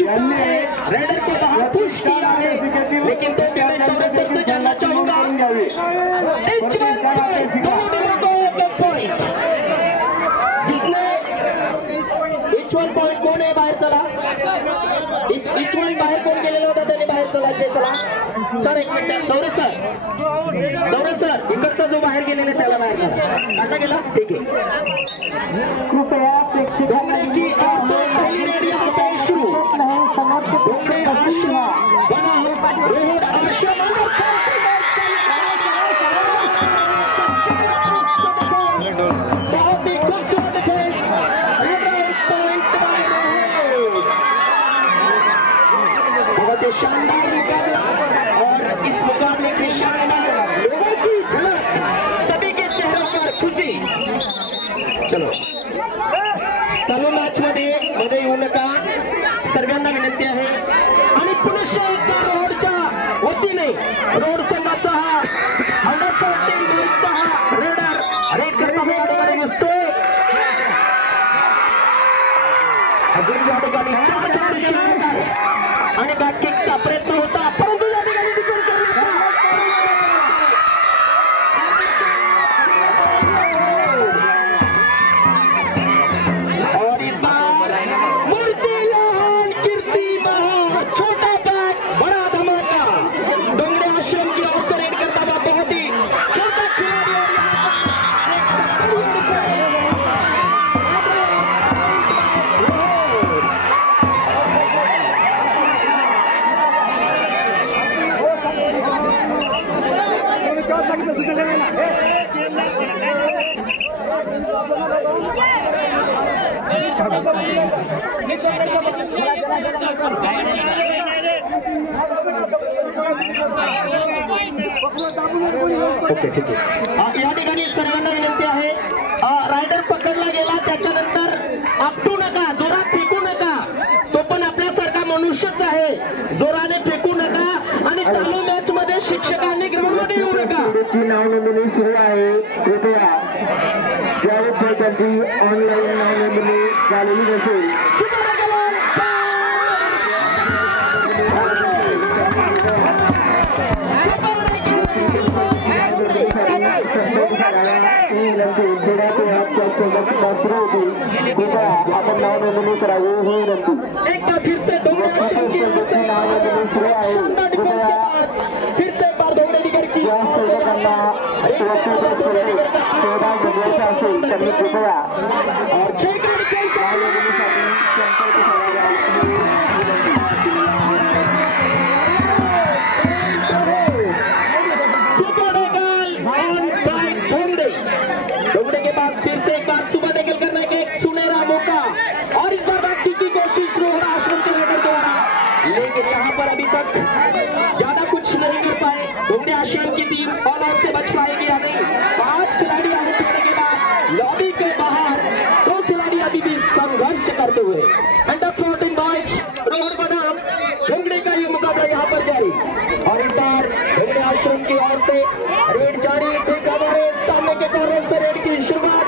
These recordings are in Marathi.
चुका है, रेडर को बाहर पुश किया है, लेकिन तो मैं चौरसर से जानना चाहूंगा दोनों टीमों को एक पॉइंट, जिसने इचवल पॉइंट कोण आहे बाहेर चला, इचवल बाहेर कोण गेलेला होता त्याने बाहेर चला सर एक मिनिट सर इकडचा जो बाहेर गेलेला त्याला बाहेर करा, कसा गेला ठीक आहे। डोंगरे की पहली रेड यहाँ पे शुरू, डोंगरे बनाम रोहड़ आश्रम, बहुत ही खूबसूरत डिफेंस, पॉइंट बाय रोहड़, बहुत ही शानदार मुकाबला, और इस मुकाबले की शानदार लोगों की झलक, सभी के चेहरों पर खुशी। चलो चालू मॅच मध्ये येऊ नका, सर्वांना विनंती आहे। आणि पुनश्च एकदा रोडच्या वतीने रोड संघाचा हा अंडर 14 मॅचचा हा रेडर रेड करताना या ठिकाणी दिसतोय, अजून या ठिकाणी 4 शिल्लक आणि बॅककिकचा प्रयत्न होता, परंतु या ठिकाणी डिफेंड करण्याचा ओके ठीक आहे। या ठिकाणी सर्वांना विनंती आहे, रायडर पकडला गेला त्याच्यानंतर आपटू नका, जोरात फेकू नका, तो पण आपल्यासारखा मनुष्यच आहे, जोराने फेकू नका, आणि चालू मॅच मध्ये शिक्षकांनी ग्राउंड मध्ये येऊ नका। नाव नोंदणी सुरू आहे, कृपया ज्या विद्यार्थ्यांची ऑनलाईन नाव नोंदणी झालेली नसेल आपण नाव नोंदणी करावी ही विनंती। एक बार फिर से डोंगरे आश्रम की फिर से एक बार डोंगरे दिगर की त्यांनी कृपया और 6 का डिफेंस डोंगरे के बाद फिर से एक बार सुबह निकल करने के एक सुनहरा मौका, और इस बार बातचीत की कोशिश रोहड़ आश्रम के रेडर द्वारा, लेकिन यहाँ पर अभी तक ज्यादा कुछ नहीं कर पाए। डोंगरे आश्रम की टीम ऑल आउट से बच पाएगी या नहीं, 5 खिलाड़ी आउट होने के बाद लॉबी के बाहर 2 खिलाड़ी अभी भी संघर्ष करते हुए। अंडर 14 मैच रोहड़ बनाम डोंगरे का ये मुकाबला यहाँ पर जारी, और इस बार डोंगरे आश्रम की ओर से रेड जारी, ठीक हमारे सामने के कॉर्नर से रेड की शुरुआत।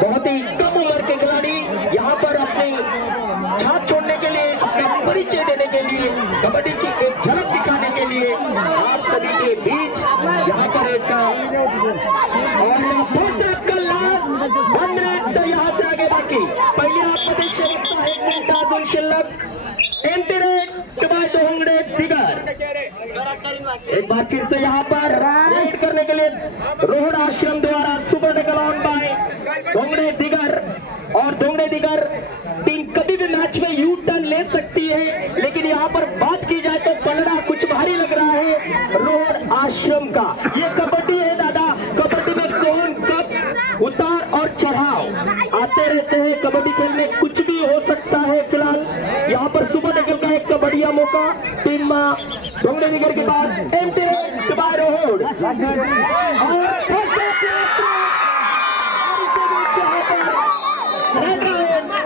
बहुत ही कम उम्र के खिलाड़ी यहाँ पर अपनी छाप छोड़ने के लिए, अपना परिचय देने के लिए, कबड्डी की एक झलक दिखाने के लिए आप सभी के बीच यहाँ पर एक और आपका लास्ट 1 मिनट यहाँ से आगे बाकी, पहले आपमध्ये शेवटचा 1 मिनिट अजून शिल्लक, डोंगरे दिगर एक बार फिर से यहाँ पर रेड करने के लिए रोहड़ आश्रम द्वारा सुपर टेकल ऑन बाय डोंगरे दिगर, और डोंगरे दिगर टीम कभी भी मैच में यू टर्न ले सकती है, लेकिन यहाँ पर बात की जाए तो पलड़ा कुछ भारी लग रहा है रोहड़ आश्रम का। ये कबड्डी है दादा, कबड्डी में कौन कब उतार और चढ़ाव आते रहते हैं, कबड्डी खेल में कुछ भी हो सकता है। फिलहाल यहाँ पर सुपर टेकल का एक बढ़िया मौका टीम डोंगरे दिगर के पास, empty raid by Rohad,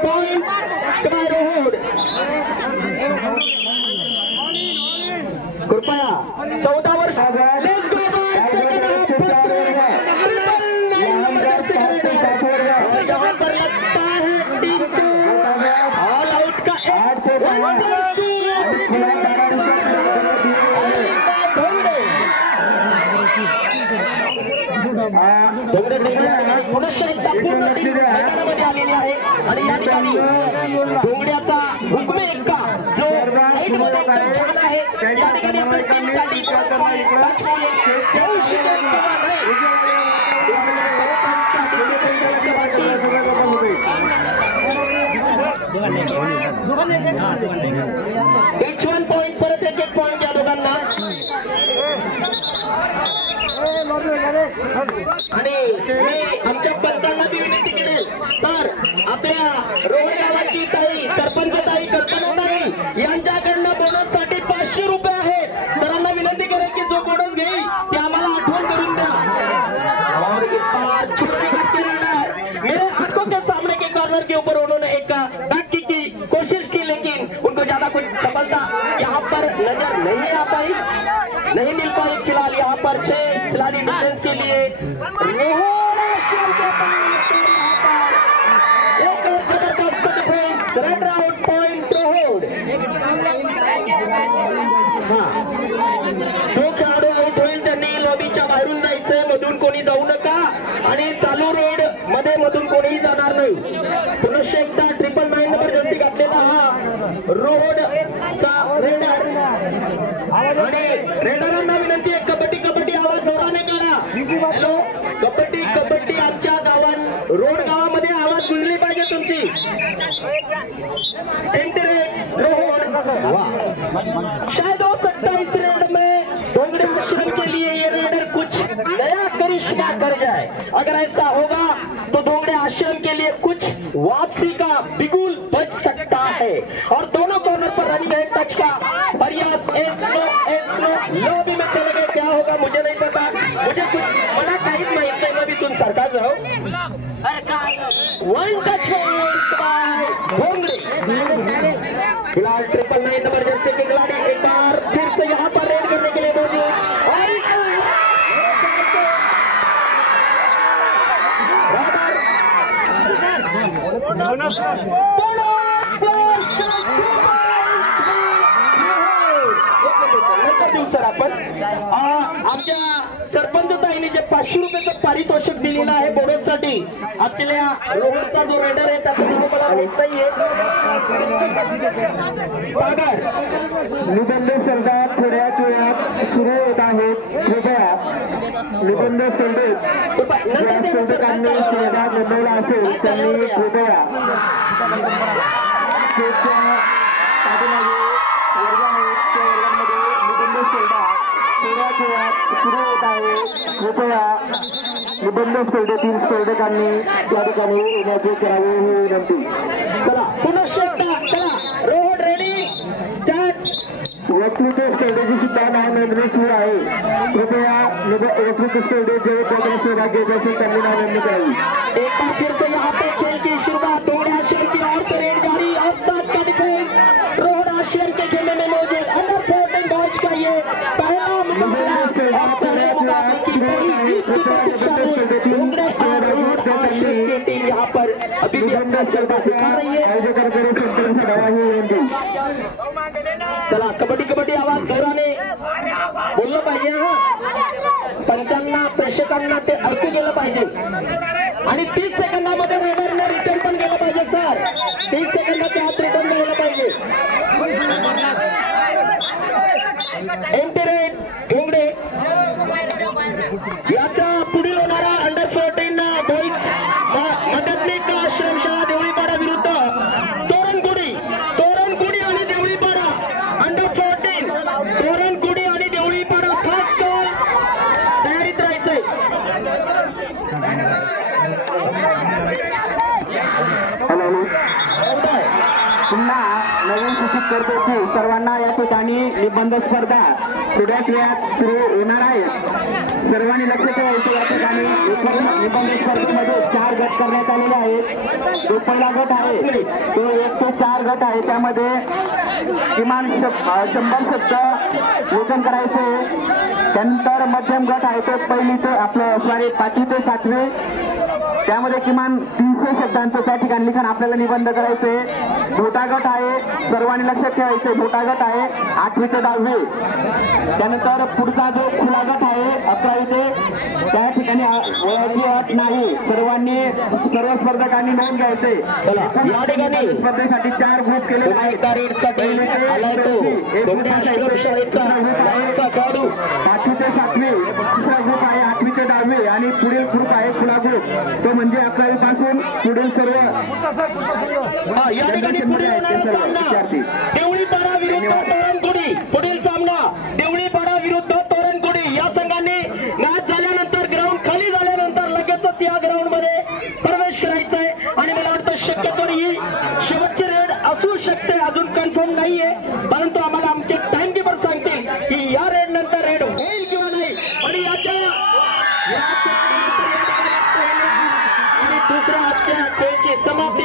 point by Rohad. कृपया 14 वर्ष यहाँ पर लगता है टीम को ऑल आउट का एक पुनश्च एकदा पूर्ण टीम मैदानामध्ये आलेली आहे आणि या ठिकाणी डोंगड्याचा हुकमे एक्का जो हाईटमध्ये एकदम छान आहे या ठिकाणी आपल्या टीमसाठी H1 पॉइंट परत एक पॉइंट या दोघांना आणि मी आमच्या पंचांना ती विनंती करेल सर आपल्या रोड गावाची ताई सरपंच ताई कल्पना ताई यांच्याकडनं बोनससाठी 500 रुपये आहेत सरांना विनंती करेल की जो बोनस घेईल ते आम्हाला आठवण करून द्या और छोटे बच्चे रनर मेरे आंखों के सामने के कॉर्नर के ऊपर उन्होंने एक बैक किक की कोशिश की लेकिन उनको ज्यादा कुछ सफलता यहाँ पर नजर नहीं आ पाई नहीं मिल पाई फिलहाल यहाँ पर 6 खिलाड़ी डिफेंस के लिए एक और जबरदस्त defence run out point road जो खेळाडू आउट होईल त्यांनी लॉबीच्या बाहेरून जायचंय मधून कोणी जाऊ नका आणि चालू रोड मध्ये मधून कोणीही जाणार नाही पुनश्च एकदा 999 नंबर जर्सी घातलेला हा रोडचा रेडर आणि रेडरांना विनंती आहे कबड्डी कबड्डी आवाज जोराने करा हॅलो कबड्डी कबड्डी आमच्या गावात रोड गावामध्ये आवाज गुंजली पाहिजे तुमची रोड शायद हो सकता है इस रेड में डोंगरे आश्रम के लिए ये रेडर कुछ नया करिश्मा कर जाए अगर ऐसा होगा तो डोंगरे आश्रम के लिए कुछ वापसी का बिगुल बच सकता है और दोनों कॉर्नर पर रनिंग है टच का प्रयास लॉबी में चले गए क्या होगा मुझे नहीं पता मुझे कुछ मना काहीच माहित नाही मैं भी तुम सरकार जाओ वन टच डोंगरे फिलहाल 999 नंबर जर्सी के खिलाड़ी एक बार फिर से यहाँ पर रेड करने के लिए मौजूद और सर आपण आमच्या सरपंच ताईने जे 500 रुपयाचं पारितोषिक दिलेलं आहे बोनससाठी आपल्या रोडचा जो रेडर आहे त्याचं नाव मला माहित नाहीये सागर निबंध स्पर्धा थोड्याच वेळात सुरू होत आहेत कृपया निबंध स्पर्धेत ज्या स्पर्धकांनी सहभाग नोंदवला असेल त्यांनी कृपया पाठीमागे वर्ग आहेत त्या वर्गांमध्ये निबंध स्पर्धा थोड्याच वेळात सुरू होत आहे कृपया निबंध स्पर्धेतील स्पर्धकांनी त्या ठिकाणी येण्याचे करावे ही विनंती चला पुनश्च चला रोड रेडी स्टार्ट वक्तृत्व स्पर्धेची सुद्धा नाव नोंदणी सुरू आहे कृपया वक्तृत्व स्पर्धेत जे पत्र सहभाग घेत असेल त्यांनी नाव नोंदणी करावी एक बार फिर से यहाँ पे खेल की शुरुआत डोंगरे आश्रम की ओर से रेड जारी और साथ का डिफेंस रोड आश्रम के खेलने में मौजूद अंडर 14 बैच का ये पहला मुकाबला और पहले मुकाबले की पूरी जीत की प्रतीक्षा में डोंगरे और रोड आश्रम की टीम यहाँ पर अभी भी अपना जलवा दिखा रही है चला कबड्डी कबड्डी आवाज जोराने बोललं पाहिजे हा पंचांना प्रेक्षकांना ते ऐकू गेलं पाहिजे आणि 30 सेकंदामध्ये रेडरने रिटर्न पण गेलं पाहिजे सर 30 सेकंदाच्या आत रिटर्न गेलं पाहिजे एंटरेट घोंगडे याचा पुढील होणारा अंडर 14 बॉईज मदतनीक आश्रमशाळा देवळीपाडा विरुद्ध तोरणकुडी आणि देवळीपाडा अंडर 14 तोरणकुडी आणि देवळीपाडा फर्स्ट गोल तयारीत राहायचंय पुन्हा नवीन सूचित करतो की सर्वांना या ठिकाणी निबंध स्पर्धा थोड्याच वेळात सुरू होणार आहे सर्वांनी लक्ष ठेवायचं या ठिकाणी निबंध स्पर्धेमध्ये 4 गट करण्यात आलेले आहेत जो पहिला गट आहे तो 1 ते 4 गट आहे त्यामध्ये किमान 100 शब्द लेखन करायचे त्यानंतर मध्यम गट आहे तो 1ली ते आपलं 5वी ते 7वी त्यामध्ये किमान 300 शब्दांचं त्या ठिकाणी लिखाण आपल्याला निबंध करायचे. मोठा गट आहे, सर्वांनी लक्षात ठेवायचे. मोठा गट आहे 8वी ते 10वी. त्यानंतर पुढचा जो खुला गट आहे 11वी ते, त्या ठिकाणी वयाची अट नाही. सर्व स्पर्धकांनी नोंद घ्यायचे. चला या ठिकाणी स्पर्धेसाठी 4 ग्रुप केले आहेत. 5वी ते 7वी दुसरा ग्रुप आहे, 8वी ते 10वी आणि पुढील ग्रुप आहे खुला ग्रुप, तो म्हणजे 11वी पासून पुढील सर्व या ठिकाणी पुढील होणारा सामना देवळीपाडा विरुद्ध तोरणकोडी. पुढील सामना देवळीपाडा विरुद्ध तोरणकोडी. या संघाने मॅच झाल्यानंतर ग्राउंड खाली झाल्यानंतर लगेचच या ग्राउंड मध्ये प्रवेश करायचा आहे आणि मला वाटतं शक्यतो ही शेवटची रेड असू शकते, अजून कन्फर्म नाहीये, परंतु आम्हाला आमचे टाइम कीपर सांगतील की या रेड नंतर रेड होईल किंवा नाही. आणि याच्या दुसऱ्या हत्या समाप्ती.